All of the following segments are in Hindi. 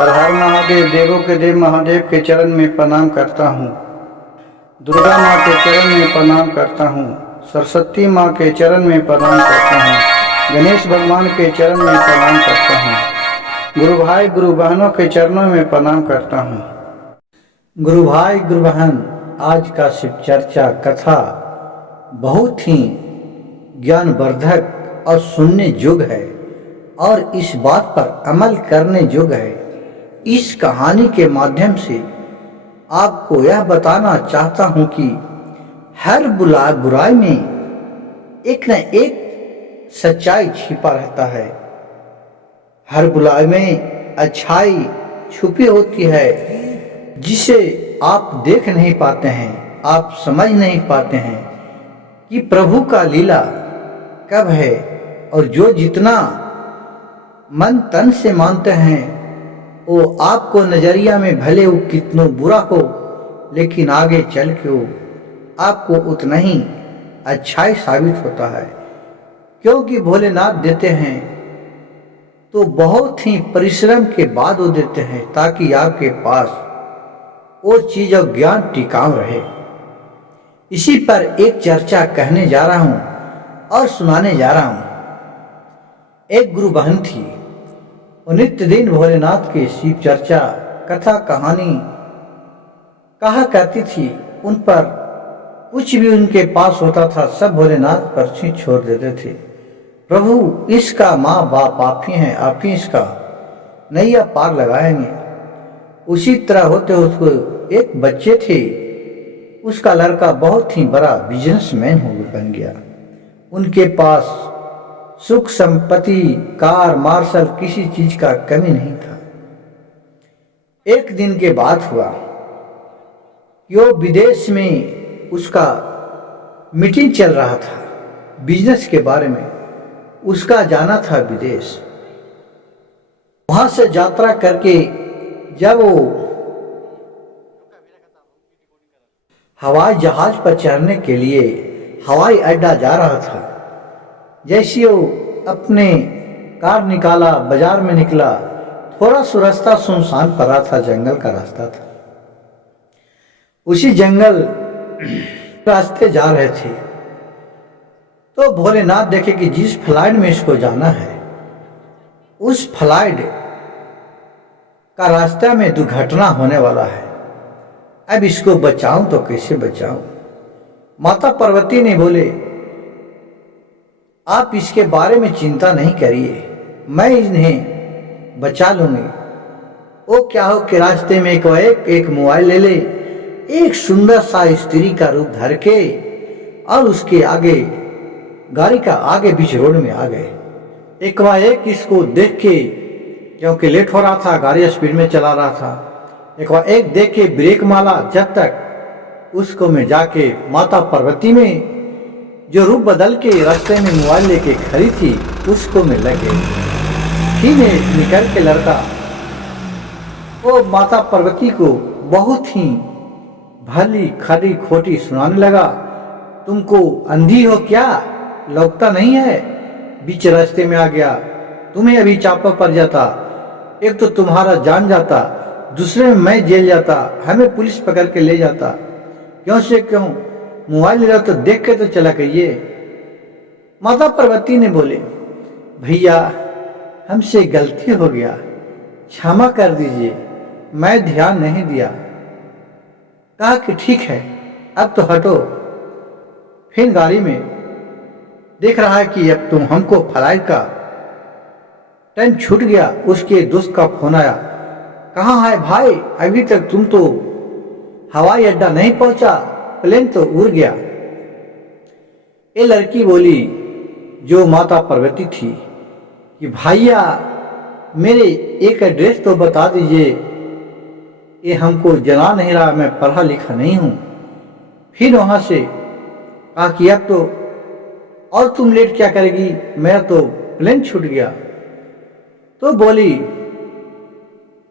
हर हर महादेव, देवों के देव महादेव के चरण में प्रणाम करता हूँ। दुर्गा माँ के चरण में प्रणाम करता हूँ। सरस्वती माँ के चरण में प्रणाम करता हूँ। गणेश भगवान के चरण में प्रणाम करता हूँ। गुरु भाई गुरु बहनों के चरणों में प्रणाम करता हूँ। गुरु भाई गुरु बहन, आज का शिव चर्चा कथा बहुत ही ज्ञानवर्धक और सुनने योग्य है और इस बात पर अमल करने योग्य है। इस कहानी के माध्यम से आपको यह बताना चाहता हूं कि हर बुराई में एक न एक सच्चाई छिपा रहता है। हर बुराई में अच्छाई छुपी होती है, जिसे आप देख नहीं पाते हैं, आप समझ नहीं पाते हैं कि प्रभु का लीला कब है। और जो जितना मन तन से मानते हैं वो आपको नजरिया में भले वो कितना बुरा हो, लेकिन आगे चल के वो आपको उतना ही अच्छाई साबित होता है। क्योंकि भोलेनाथ देते हैं तो बहुत ही परिश्रम के बाद वो देते हैं, ताकि आपके पास वो चीज और ज्ञान टिकाऊ रहे। इसी पर एक चर्चा कहने जा रहा हूं और सुनाने जा रहा हूं। एक गुरु बहन थी, वो नित्य दिन भोलेनाथ के शिव चर्चा कथा कहानी कहा करती थी। उन पर कुछ भी उनके पास होता था सब भोलेनाथ पर छोड़ देते थे। प्रभु, इसका माँ बाप आप ही हैं, आप ही इसका नैया पार लगाएंगे। उसी तरह होते उसको एक बच्चे थे, उसका लड़का बहुत ही बड़ा बिजनेसमैन बन गया। उनके पास सुख संपत्ति, कार, मार्शल, किसी चीज का कमी नहीं था। एक दिन के बाद हुआ कि वो विदेश में उसका मीटिंग चल रहा था बिजनेस के बारे में। उसका जाना था विदेश। वहां से यात्रा करके जब वो हवाई जहाज पर चढ़ने के लिए हवाई अड्डा जा रहा था, जैसे वो अपने कार निकाला, बाजार में निकला, थोड़ा सा रास्ता सुनसान पड़ा था, जंगल का रास्ता था। उसी जंगल रास्ते जा रहे थे तो भोलेनाथ देखे कि जिस फ्लाइट में इसको जाना है उस फ्लाइट का रास्ते में दुर्घटना होने वाला है। अब इसको बचाऊं तो कैसे बचाऊं। माता पार्वती ने बोले, आप इसके बारे में चिंता नहीं करिए, मैं इन्हें बचा लूंगी। वो क्या हो कि रास्ते में एक मोबाइल ले ले, एक सुंदर सा स्त्री का रूप धर के और उसके आगे गाड़ी का आगे बीच रोड में आ गए। एक इसको देख के, क्योंकि लेट हो रहा था, गाड़ी स्पीड में चला रहा था, एक देख के ब्रेक मारा। जब तक उसको मैं जाके माता पार्वती में जो रूप बदल के रास्ते में मोबाइल लेके खड़ी थी उसको मैं लगे ही में निकल के लड़का वो माता पार्वती को बहुत ही भली खरी खोटी सुनाने लगा। तुमको अंधी हो क्या, लौकता नहीं है, बीच रास्ते में आ गया, तुम्हें अभी चापा पड़ जाता, एक तो तुम्हारा जान जाता, दूसरे में मैं जेल जाता, हमें पुलिस पकड़ के ले जाता। क्यों से क्यों, मोबाइल ले रहा तो देख के तो चला करिए। माता पार्वती ने बोले, भैया हमसे गलती हो गया, क्षमा कर दीजिए, मैं ध्यान नहीं दिया। कहा कि ठीक है, अब तो हटो। फिर गाड़ी में देख रहा है कि अब तुम हमको फ्लाइट का टाइम छूट गया। उसके दोस्त का फोन आया, कहाँ है भाई, अभी तक तुम तो हवाई अड्डा नहीं पहुंचा, प्लेन तो उड़ गया। ये लड़की बोली जो माता पार्वती थी कि भैया मेरे एक एड्रेस तो बता दीजिए, ये हमको जना नहीं रहा, मैं पढ़ा लिखा नहीं हूं। फिर वहां से कहा कि अब तो और तुम लेट क्या करेगी, मेरा तो प्लेन छूट गया। तो बोली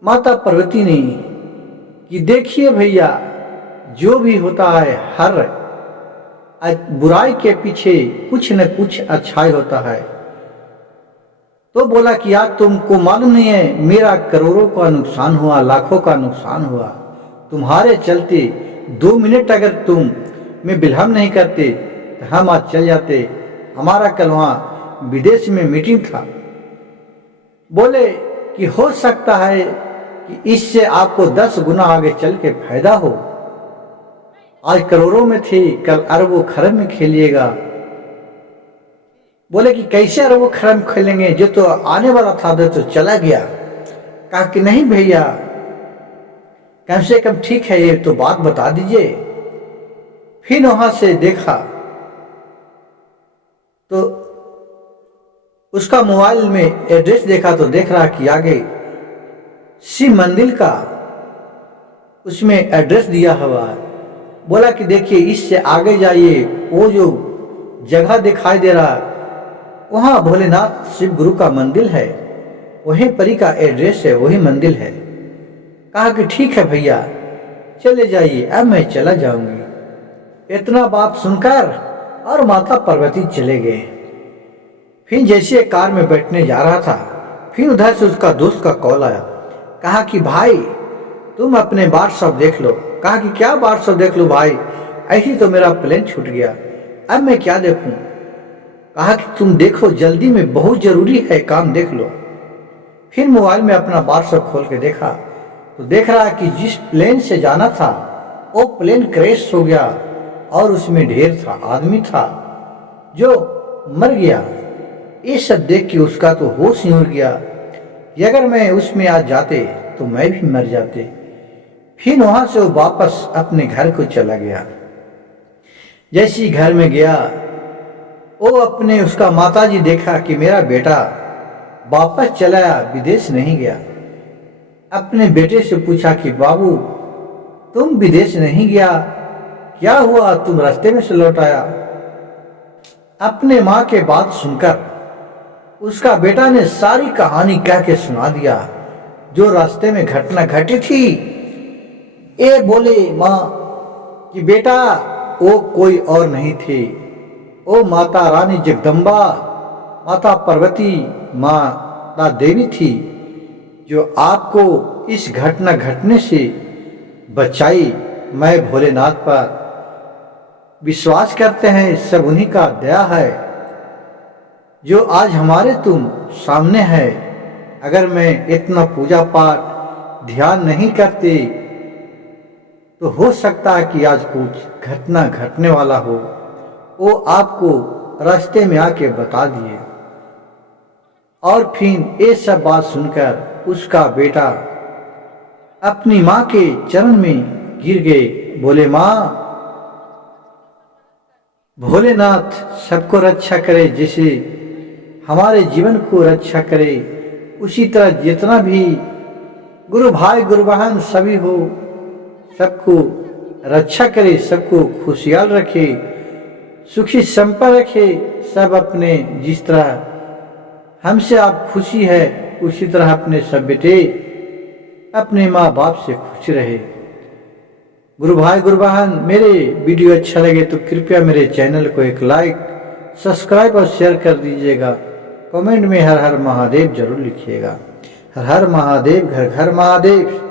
माता पार्वती ने कि देखिए भैया, जो भी होता है हर बुराई के पीछे कुछ न कुछ अच्छाई होता है। तो बोला कि यार तुमको मालूम नहीं है, मेरा करोड़ों का नुकसान हुआ, लाखों का नुकसान हुआ, तुम्हारे चलते 2 मिनट अगर तुम में बिलहम नहीं करते तो हम आज चल जाते, हमारा कल वहाँ विदेश में मीटिंग था। बोले कि हो सकता है कि इससे आपको 10 गुना आगे चल के फायदा हो। आज करोड़ों में थे, कल अरबों खरब में खेलिएगा। बोले कि कैसे अरबों खरब में खेलेंगे, जो तो आने वाला था तो चला गया। कहा कि नहीं भैया, कम से कम ठीक है, ये तो बात बता दीजिए। फिर वहां से देखा तो उसका मोबाइल में एड्रेस देखा तो देख रहा कि आगे शिव मंदिर का उसमें एड्रेस दिया हुआ है। बोला कि देखिए इससे आगे जाइए, वो जो जगह दिखाई दे रहा वहां भोलेनाथ शिव गुरु का मंदिर है, वहीं परी का एड्रेस है, वही मंदिर है। कहा कि ठीक है भैया चले जाइए, अब मैं चला जाऊंगी। इतना बात सुनकर और माता पार्वती चले गए। फिर जैसे कार में बैठने जा रहा था, फिर उधर से उसका दोस्त का कॉल आया। कहा कि भाई तुम अपने व्हाट्सएप देख लो। कहा कि क्या व्हाट्सएप देख लो भाई, ऐसी तो मेरा प्लेन छूट गया, अब मैं क्या देखूं। कहा कि तुम देखो जल्दी में, बहुत जरूरी है काम, देख लो। फिर मोबाइल में अपना व्हाट्सएप खोल के देखा तो देख रहा कि जिस प्लेन से जाना था वो प्लेन क्रैश हो गया और उसमें ढेर था आदमी था जो मर गया। ये सब देख के उसका तो होश ही उड़ गया कि अगर मैं उसमें आज जाते तो मैं भी मर जाते। फिर वहां से वो वापस अपने घर को चला गया। जैसे ही घर में गया वो अपने उसका माताजी देखा कि मेरा बेटा वापस चला आया, विदेश नहीं गया। अपने बेटे से पूछा कि बाबू तुम विदेश नहीं गया, क्या हुआ, तुम रास्ते में से लौट आया। अपने माँ के बात सुनकर उसका बेटा ने सारी कहानी कह के सुना दिया, जो रास्ते में घटना घटी थी। ये बोले माँ कि बेटा वो कोई और नहीं थे, वो माता रानी जगदम्बा, माता पार्वती, माता देवी थी, जो आपको इस घटना घटने से बचाई। मैं भोलेनाथ पर विश्वास करते हैं, सब उन्हीं का दया है जो आज हमारे तुम सामने है। अगर मैं इतना पूजा पाठ ध्यान नहीं करते तो हो सकता है कि आज कुछ घटना घटने वाला हो। वो आपको रास्ते में आके बता दिए। और फिर ये सब बात सुनकर उसका बेटा अपनी माँ के चरण में गिर गए। बोले माँ, भोलेनाथ सबको रक्षा करे, जैसे हमारे जीवन को रक्षा करे उसी तरह जितना भी गुरु भाई गुरु बहन सभी हो सबको रक्षा करे, सबको खुशहाल रखे, सुखी संपन्न रखे। सब अपने जिस तरह हमसे आप खुशी है उसी तरह अपने सब बेटे अपने माँ बाप से खुश रहे। गुरु भाई गुरु बहन, मेरे वीडियो अच्छा लगे तो कृपया मेरे चैनल को एक लाइक, सब्सक्राइब और शेयर कर दीजिएगा। कमेंट में हर हर महादेव जरूर लिखिएगा। हर हर महादेव, घर घर महादेव।